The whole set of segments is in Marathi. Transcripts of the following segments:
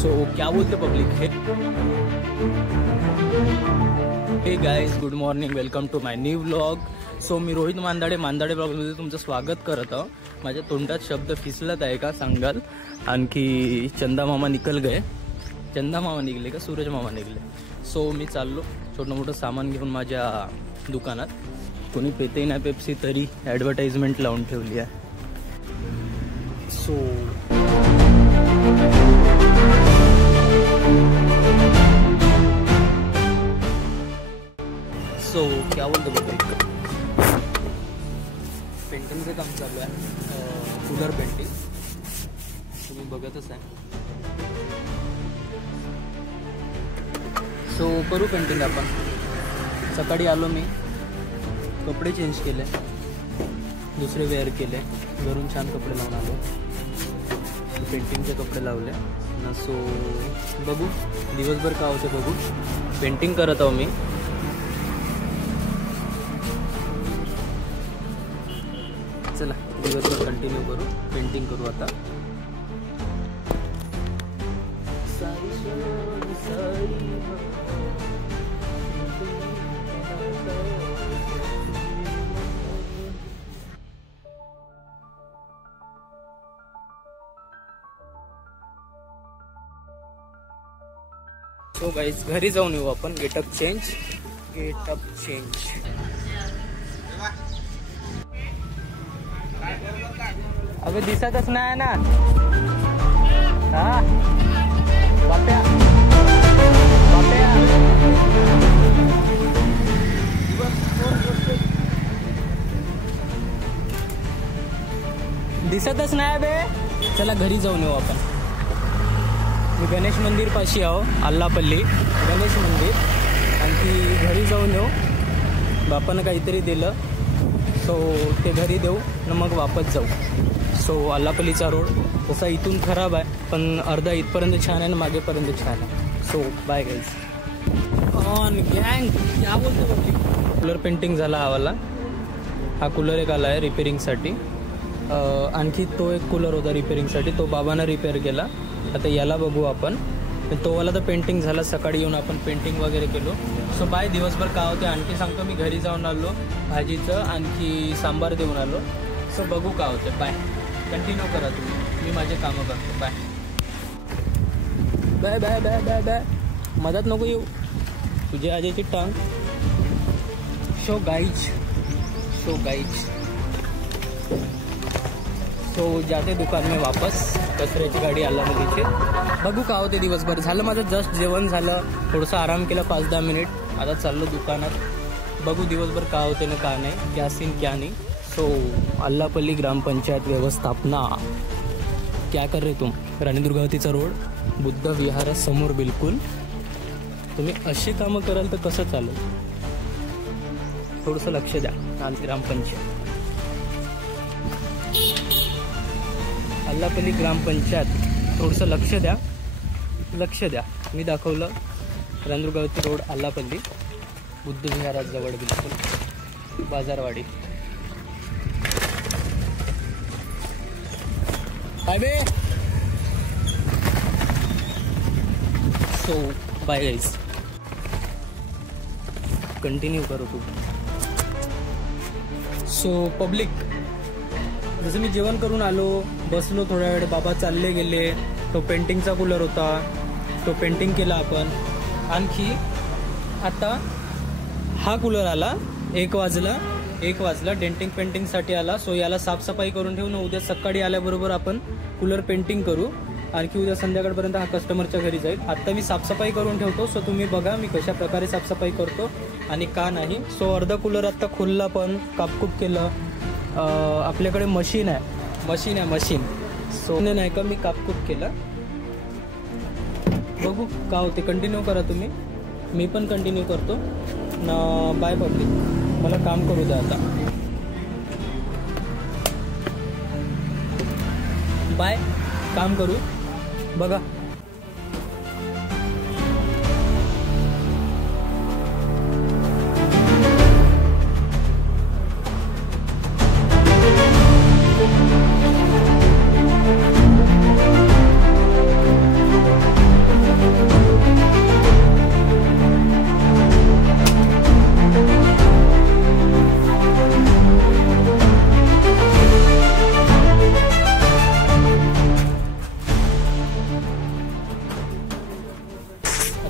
सो क्या बोलते public hey guys, good morning, welcome to my new vlog. So मी रोहित मांदाडे ब्लॉगमध्ये तुमचं स्वागत करत आहो. माझ्या तोंडात शब्द फिसलत आहे का सांगाल? आणखी चंदा मामा निघले का सूरज मामा निघले. सो मी चाललो छोटं मोठं सामान घेऊन माझ्या दुकानात. कोणी पेते नाही पेप्सी तरी ॲडव्हर्टाइजमेंट लावून ठेवली आहे. सो क्या बोलतो बघा, पेंटिंगचं काम चालू आहे. कूलर पेंटिंग तुम्ही बघतच आहे. सो करू पेंटिंग आपण. सकाळी आलो मी, कपडे चेंज केले, दुसरे वेअर केले, घरून छान कपडे लावून आलो, पेंटिंगचे कपडे लावले ना. सो बघू दिवसभर काय होते बघू. पेंटिंग करत आहो मी. चला दिवसभर कंटिन्यू करू, पेंटिंग करू आता. सो गाईज घरी जाऊन येऊ आपण. Getup change. अबे दिसतच नाही ना. हा बाप्या दिसतच नाही बे. चला घरी जाऊन येऊ आपण. मी गणेश मंदिर पाशी आहो, आल्लापल्ली गणेश मंदिर. आणखी घरी जाऊन येऊ. बापानं काहीतरी दिलं, सो ते घरी देऊ आणि मग वापस जाऊ. सो आल्लापल्लीचा रोड तसा इथून खराब आहे, पण अर्धा इथपर्यंत छान आहे आणि मागेपर्यंत छान आहे. सो बाय गाईज ऑन गँग. क्या बोलतो बघ. कूलर पेंटिंग झाला हवाला. हा कूलर एक आला आहे रिपेरिंगसाठी. आणखी तो एक कूलर होता रिपेरिंगसाठी, तो बाबांना रिपेअर केला. आता याला बघू आपण. तो वाला तर पेंटिंग झाला. सकाळी येऊन आपण पेंटिंग वगैरे केलो. सो बाय दिवसभर काय होते आणखी सांगतो. मी घरी जाऊन आलो, भाजीचं आणखी सांबार देऊन आलो. सो बघू काय होते. बाय. कंटिन्यू करा तुम्ही, मी माझे कामं करतो. Bye bye bye bye bye bye. मदत नको येऊ तुझे आजीची टांग. सो गाईज सो जाते दुकान में वापस. कचऱ्याची गाडी आला मुलीची. बघू काय होते दिवसभर. झालं माझं जस्ट जेवण झालं, थोडंसं आराम केला 5-10 मिनिट. आता चाललो दुकानात. बघू दिवसभर काय होते ना का नाही, क्या सीन क्या नाही. सो आल्लापल्ली ग्रामपंचायत व्यवस्थापना. क्या कर रे तुम. राणी दुर्गावतीचा रोड, बुद्ध विहारासमोर बिलकुल. तुम्ही अशी कामं कराल तर कसं चालेल. थोडंसं लक्ष द्या. ग्रामपंचायत आल्लापल्ली ग्रामपंचायत, थोडंसं लक्ष द्या. मी दाखवलं रांदुरगावती रोड, आल्लापल्ली, बुद्ध विहाराजवळ बिलकुल, Bazarwadi. Highway. So bye guys. Continue करू तू. सो पब्लिक, जसं मी जेवण करून आलो, बसलो थोड्या वेळ. बाबा चालले गेले. तो पेंटिंगचा कूलर होता, तो पेंटिंग केला आपण. आणखी आता हा कूलर आला. 1 वाजला डेंटिंग पेंटिंगसाठी आला. सो याला साफसफाई करून ठेवून उद्या सकाळी आल्याबरोबर आपण कूलर पेंटिंग करू. आणखी उद्या संध्याकाळपर्यंत हा कस्टमरच्या घरी जाईल. आत्ता मी साफसफाई करून ठेवतो. सो तुम्ही बघा मी कशा प्रकारे साफसफाई करतो आणि का नाही. सो अर्धा कूलर आत्ता खुलला, पण कापकूप केलं. आपल्याकडे मशीन आहे. सो नाही का मी कापकूप केलं. बघू का होते. कंटिन्यू करा तुम्ही, मी पण कंटिन्यू करतो ना. बाय पब्लिक, मला काम करू द्या आता. बाय. काम करू बघा.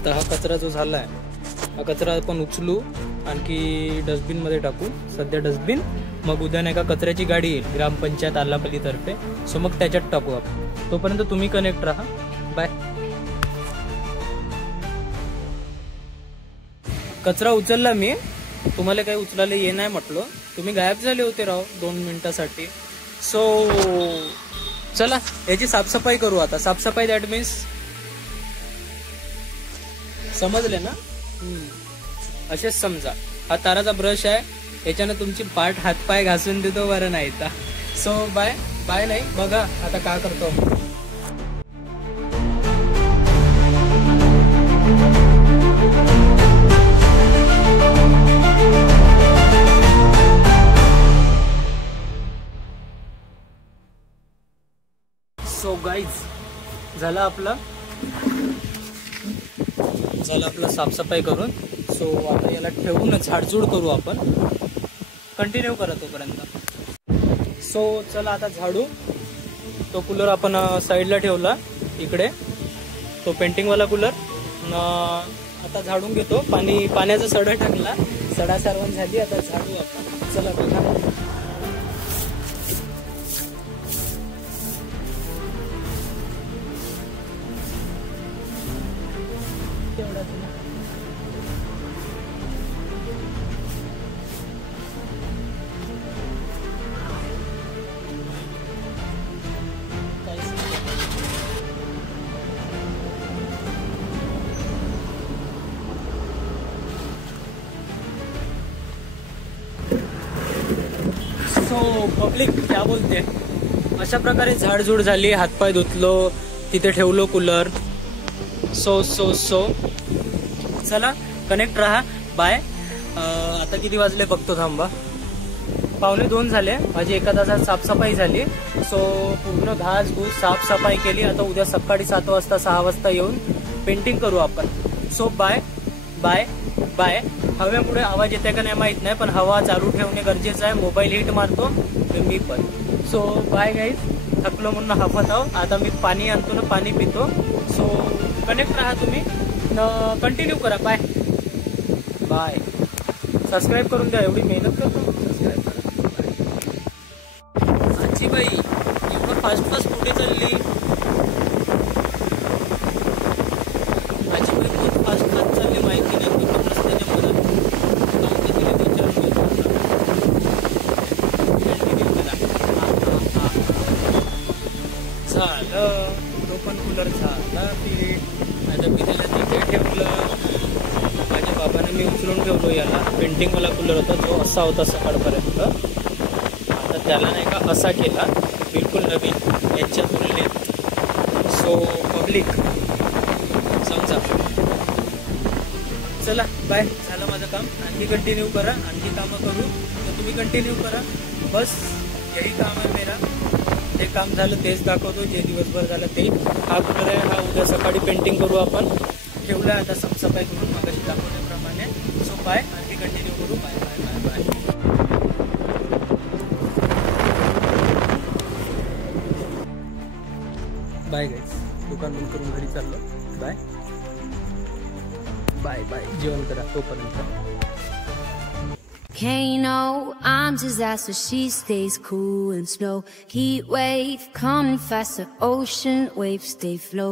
आता हा कचरा जो झाला आहे हा कचरा आपण उचलू आणखी डस्टबिनमध्ये टाकू. सध्या डस्टबिन, मग उद्या नाही का कचऱ्याची गाडी येईल ग्रामपंचायत आल्लापल्लीतर्फे, सो मग त्याच्यात टाकू आपण. तोपर्यंत तुम्ही कनेक्ट राहा. बाय. कचरा उचलला मी, तुम्हाला काही उचलायला ये नाही म्हटलं, तुम्ही गायब झाले होते राव 2 मिनिटासाठी. सो चला याची साफसफाई करू आता. साफसफाई दॅट मीन्स समजले ना? असेच समजा. हा ताराचा ब्रश आहे, याच्यानं तुमची पाठ हातपाय घासून देतो बरं नाही तर. सो बाय बाय नाही, बघा आता काय करतो. सो गाईज झालं आपलं साफसफाई करून. सो आता याला ठेवून झाडझूड करू आपण. कंटिन्यू करा तोपर्यंत. सो चला आता झाडू. तो कूलर आपण साईडला ठेवला इकडे, तो पेंटिंगवाला कूलर. आता झाडून घेतो. पाण्याचा सडा टाकला, सडा सारवण झाली, आता झाडू आपण. चला बघा. सो पब्लिक क्या बोलते, अशा प्रकारे झाडझूड झाली, हातपाय धुतलो, तिथे ठेवलो कूलर. सो चला कनेक्ट राहा. बाय. आता किती वाजले बघतो, थांबा. 1:45 झाले. माझी 1 तासात साफसफाई झाली. सो पूर्ण घासघूस साफसफाई केली. आता उद्या सकाळी 7 वाजता 6 वाजता येऊन पेंटिंग करू आपण. So bye bye bye. हवेमुळे आवाज येते का नाही माहित नाही, पण हवा चालू ठेवणे गरजेचं आहे. मोबाईल हीट मारतो मी पण. So bye guys. थकलो म्हणून हाफत आहो. आता मी पाणी आणतो ना, पाणी पितो. सो कनेक्ट राहा तुम्ही, कंटिन्यू करा. Bye bye. सबस्क्राईब करून द्या, एवढी मेहनत करतो. सबस्क्राईब करा. आजी बाई एवढं फास्ट कुठे चालली? आजी बाई खूप फास्ट चालली, माहिती नाही. रस्त्याच्या मदत झालं. तो पण कूलर झाला फिट. आता मी त्याला तिथे ठेवलं. माझ्या बाबाने मी उचलून ठेवलो याला. पेंटिंगवाला कूलर होता, जो असा होता सकाळपर्यंत. आता त्याला नाही का असा केला, बिलकुल नवीन यांच्या तुलनेत. सो पब्लिक समजा. चला बाय. झालं माझं काम. आणखी कंटिन्यू करा, आणखी कामं करू तर तुम्ही कंटिन्यू करा. बस यही काम आहे मेरा. जे काम झालं तेच दाखवतो, जे दिवसभर झालं ते. हा कूलर आहे, हा उद्या सकाळी पेंटिंग करू आपण. ठेवला आता साफसफाई करून मगाशी दाखवल्याप्रमाणे. So bye. आणखी कंटिन्यू करू. Bye bye bye bye. Bye guys. दुकान बंद करून घरी चाललो. Bye bye bye. जेवण करा तोपर्यंत. Kano, I'm disaster, she stays cool and slow. Heat wave coming faster, ocean waves stay flow.